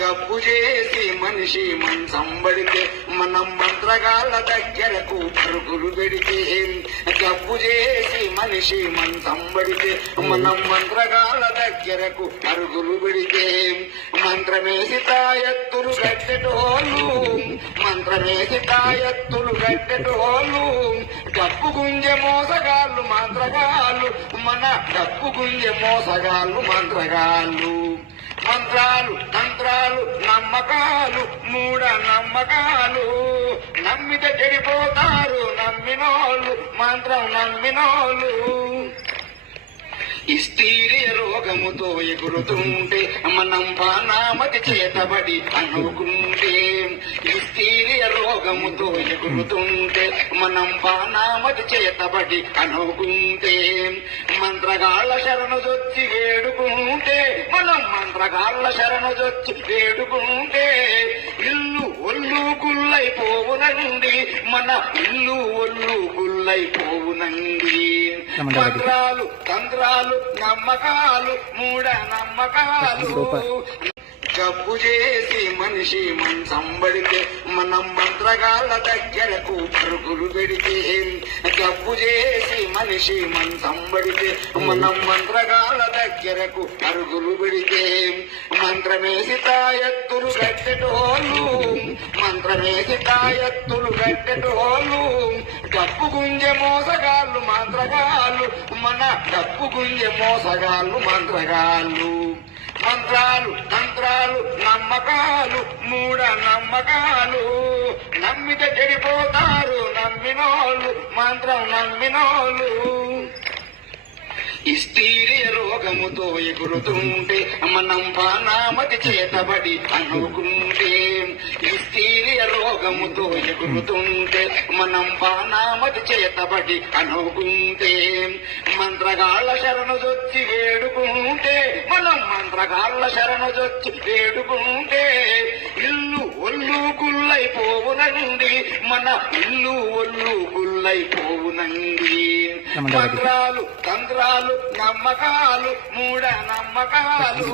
జబ్బు చేసి మనిషి మంచంబడితే మనం మంత్రగాళ్ళ దగ్గరకు పరుగులు పెడితే జబ్బు చేసి మనిషి మంచంబడితే మనం మంత్రగాళ్ళ దగ్గరకు పరుగులు పెడితే మంత్రమేసి తాయెత్తులు గట్టెటోళ్ళు మంత్రమేసి తాయెత్తులు గట్టెటోళ్ళు డప్పు గుంజె మోసగాళ్ళు మంత్రగాళ్ళు మన డప్పు గుంజె మోసగాళ్ళు మంత్రగాళ్ళు. మంత్రాలు తంత్రాలు నమ్మకాలు మూఢ నమ్మకాలు. నమ్మితే చెడిపోతారు నమ్మినోళ్ళు మంత్రం నమ్మినోళ్ళు. ఇస్తీరియ రోగముతో ఎగురుతుంటే మనం పానామతి చేతబడి అనుకుంటే. ఇస్తీరియ రోగముతో ఎగురుతుంటే మనం పానామతి చేతబడి అనుకుంటే. మంత్రగాళ్ళ శరణు జొచ్చి వేడుకుంటే మనం మంత్రగాళ్ళ శరణు జొచ్చి వేడుకుంటే ఇల్లు ఒళ్ళు గుల్లైపోవునండి. మన ఇల్లు ఒళ్ళు గుల్లైపోవునండి. మంత్రాలు తంత్రాలు నమ్మకాలు మూఢ నమ్మకాలు జబ్బు చేసి మనిషి మంచంబడితే మనం మంత్రగాళ్ళ దగ్గరకు పరుగులు పెడితే. జబ్బు చేసి మనిషి మంచంబడితే మనం మంత్రగాళ్ళ దగ్గరకు పరుగులు పెడితే. మంత్రమేసి తాయత్తులు గట్టెటోళ్ళు మంత్రమేసి తాయెత్తులు గట్టెటోళ్ళు డబ్బు గుంజె మోసగాళ్ళు మంత్రగాళ్ళు మన డబ్బు గుంజె మోసగాళ్ళు మంత్రగాళ్ళు. మంత్రాలు తంత్రాలు నమ్మకాలు మూఢ నమ్మకాలు నమ్మితే చెడిపోతారు నమ్మినోళ్ళు మంత్రం నమ్మినోళ్ళు. ఇస్తీరియ రోగముతో ఎగురుతుంటే మనం పానామతి చేతబడి అనుకుంటే. ఇస్తీరియ రోగముతో ఎగురుతుంటే మనం పానామతి చేతబడి అనుకుంటే. మంత్రగాళ్ళ శరణు దొచ్చి మనం మంత్రగాళ్ళ శరణు జొచ్చి వేడుకుంటే ఇల్లు ఒళ్ళు గుల్లైపోవునండి. మన ఇల్లు ఒళ్ళు గుల్లైపోవునండి. మంత్రాలు తంత్రాలు నమ్మకాలు మూఢ నమ్మకాలు